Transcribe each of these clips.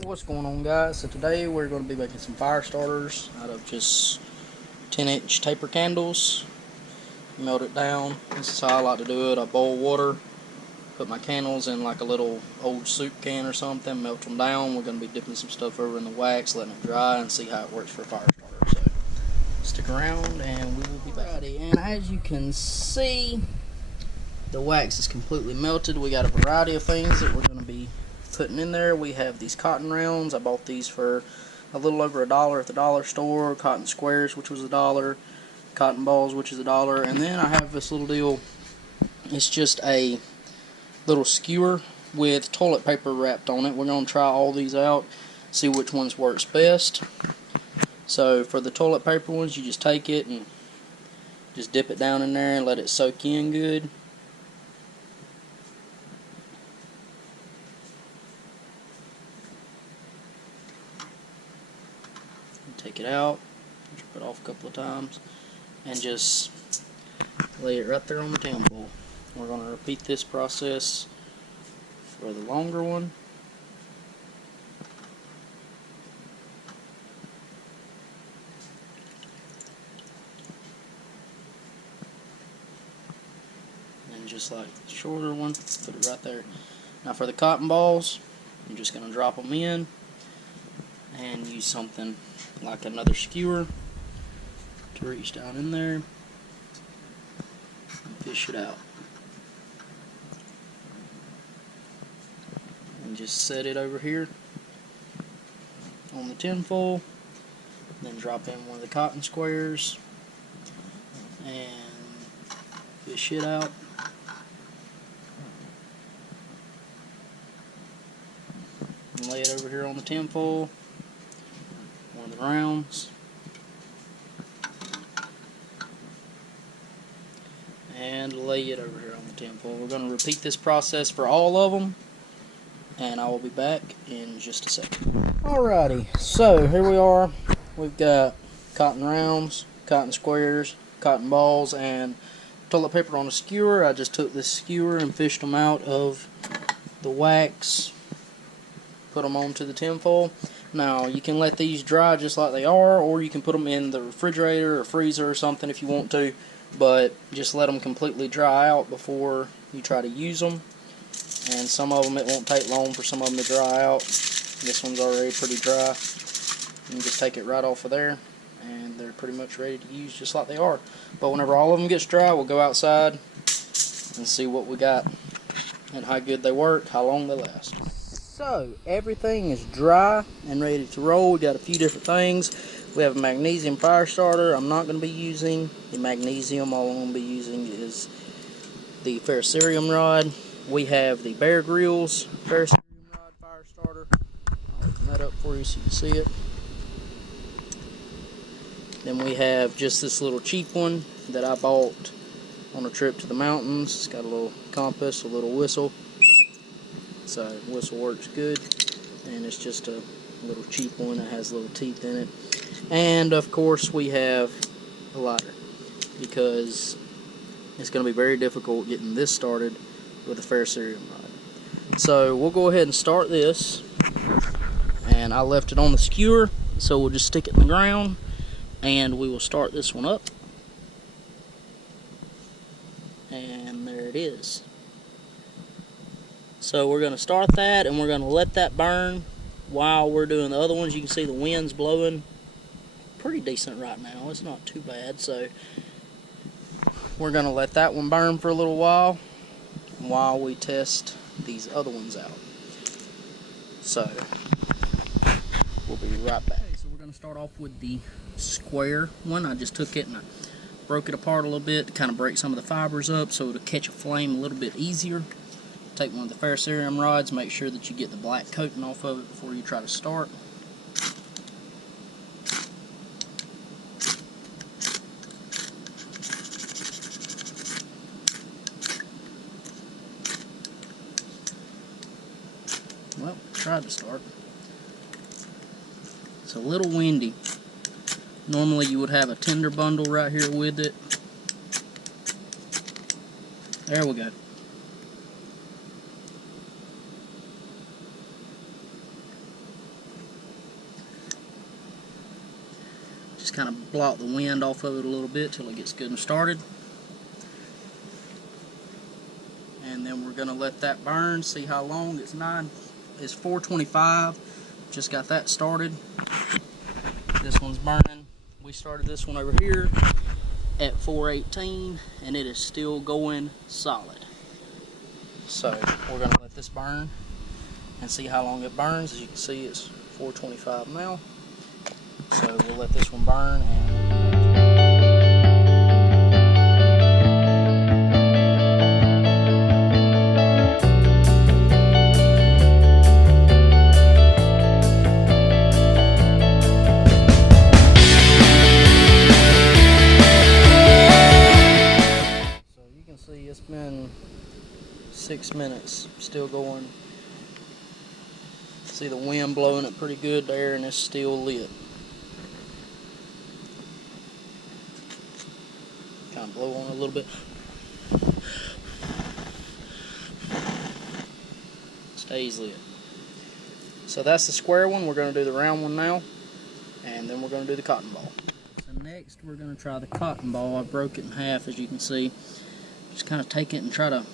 What's going on, guys? So today we're going to be making some fire starters out of just 10-inch taper candles. Melt it down. This is how I like to do it. I boil water, put my candles in like a little old soup can or something, melt them down. We're going to be dipping some stuff over in the wax, letting it dry, and see how it works for a fire starter. So stick around and we will be back. And as you can see, the wax is completely melted. We got a variety of things that we're going to be putting in there. We have these cotton rounds. I bought these for a little over $1 at the dollar store. Cotton squares, which was $1. Cotton balls, which is $1. And then I have this little deal. It's just a little skewer with toilet paper wrapped on it. We're going to try all these out, see which ones works best. So for the toilet paper ones, you just take it and just dip it down in there and let it soak in good. Take it out, drip it off a couple of times, and just lay it right there on the temple. We're going to repeat this process for the longer one. And just like the shorter one, put it right there. Now for the cotton balls, I'm just going to drop them in and use something like another skewer to reach down in there and fish it out. And just set it over here on the tinfoil, then drop in one of the cotton squares and fish it out. And lay it over here on the tinfoil, one of the rounds, and lay it over here on the tinfoil. We're going to repeat this process for all of them, and I will be back in just a second. Alrighty, so here we are. We've got cotton rounds, cotton squares, cotton balls, and toilet paper on a skewer. I just took this skewer and fished them out of the wax, put them onto the tinfoil. Now you can let these dry just like they are, or you can put them in the refrigerator or freezer or something if you want to, but just let them completely dry out before you try to use them. And some of them, it won't take long for some of them to dry out. This one's already pretty dry. You can just take it right off of there and they're pretty much ready to use just like they are. But whenever all of them gets dry, we'll go outside and see what we got and how good they work, how long they last. So everything is dry and ready to roll. We got a few different things. We have a magnesium fire starter. I'm not going to be using the magnesium. All I'm going to be using is the ferrocerium rod. We have the Bear Grylls ferrocerium rod fire starter. I'll open that up for you so you can see it. Then we have just this little cheap one that I bought on a trip to the mountains. It's got a little compass, a little whistle. So whistle works good, and it's just a little cheap one that has little teeth in it. And of course we have a lighter, because it's going to be very difficult getting this started with a ferrocerium rod. So we'll go ahead and start this, and I left it on the skewer, so we'll just stick it in the ground and we will start this one up. And there it is. So we're going to start that, and we're going to let that burn while we're doing the other ones. You can see the wind's blowing pretty decent right now. It's not too bad. So we're going to let that one burn for a little while we test these other ones out. So we'll be right back. Okay, so we're going to start off with the square one. I just took it and I broke it apart a little bit to kind of break some of the fibers up so it'll catch a flame a little bit easier. Take one of the ferrocerium rods, make sure that you get the black coating off of it before you try to start. Well, tried to start. It's a little windy. Normally you would have a tinder bundle right here with it. There we go. Just kind of block the wind off of it a little bit till it gets good and started. And then we're going to let that burn, see how long. It's 4:25. Just got that started. This one's burning. We started this one over here at 4:18 and it is still going solid. So we're going to let this burn and see how long it burns. As you can see, it's 4:25 now. So we'll let this one burn and see it's been 6 minutes, still going. See the wind blowing it pretty good there, and it's still lit. Kind of blow on it a little bit. Stays lit. So that's the square one. We're going to do the round one now, and then we're going to do the cotton ball. So next we're going to try the cotton ball. I broke it in half, as you can see. Just kind of take it and try to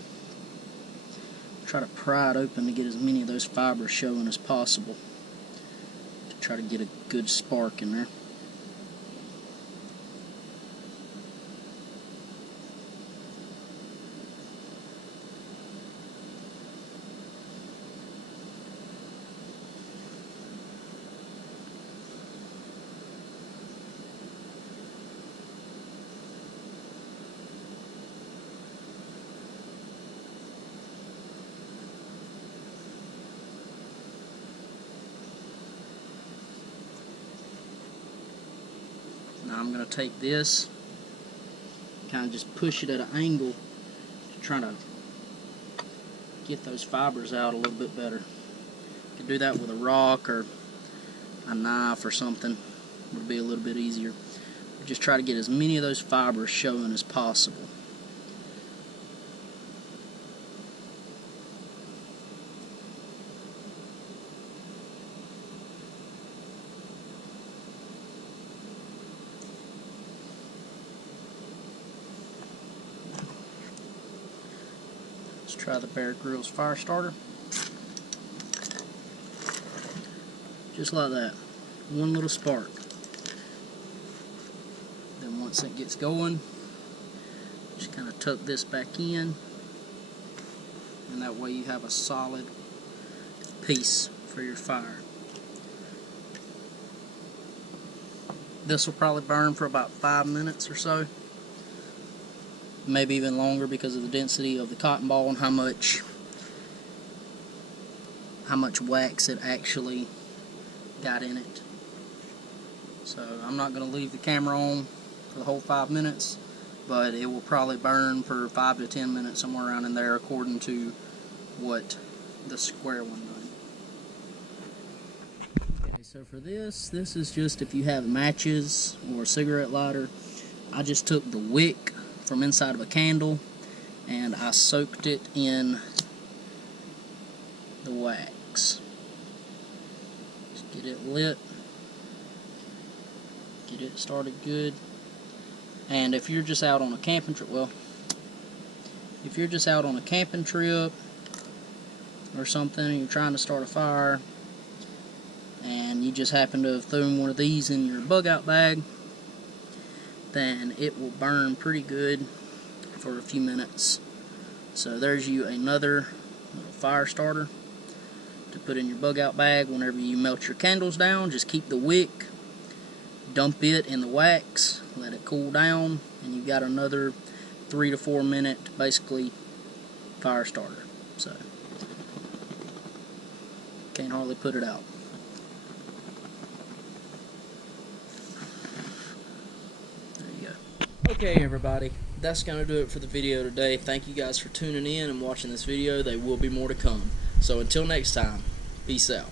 pry it open to get as many of those fibers showing as possible, to try to get a good spark in there. Now I'm going to take this, kind of just push it at an angle to try to get those fibers out a little bit better. You can do that with a rock or a knife or something. It would be a little bit easier. Just try to get as many of those fibers showing as possible. Let's try the Bear Grylls fire starter. Just like that. One little spark. Then once it gets going, just kind of tuck this back in, and that way you have a solid piece for your fire. This will probably burn for about 5 minutes or so. Maybe even longer because of the density of the cotton ball and how much wax it actually got in it. So I'm not going to leave the camera on for the whole 5 minutes, but it will probably burn for 5 to 10 minutes, somewhere around in there, according to what the square one done. Okay, so for this is just if you have matches or a cigarette lighter. I just took the wick from inside of a candle and I soaked it in the wax. Just get it lit, get it started good. And if you're just out on a camping trip, if you're just out on a camping trip or something and you're trying to start a fire and you just happen to have thrown one of these in your bug out bag, then it will burn pretty good for a few minutes. So there's you another little fire starter to put in your bug out bag whenever you melt your candles down. Just keep the wick, dump it in the wax, let it cool down, and you've got another 3 to 4 minute basically fire starter. So can't hardly put it out. Okay everybody, that's going to do it for the video today. Thank you guys for tuning in and watching this video. There will be more to come. So until next time, peace out.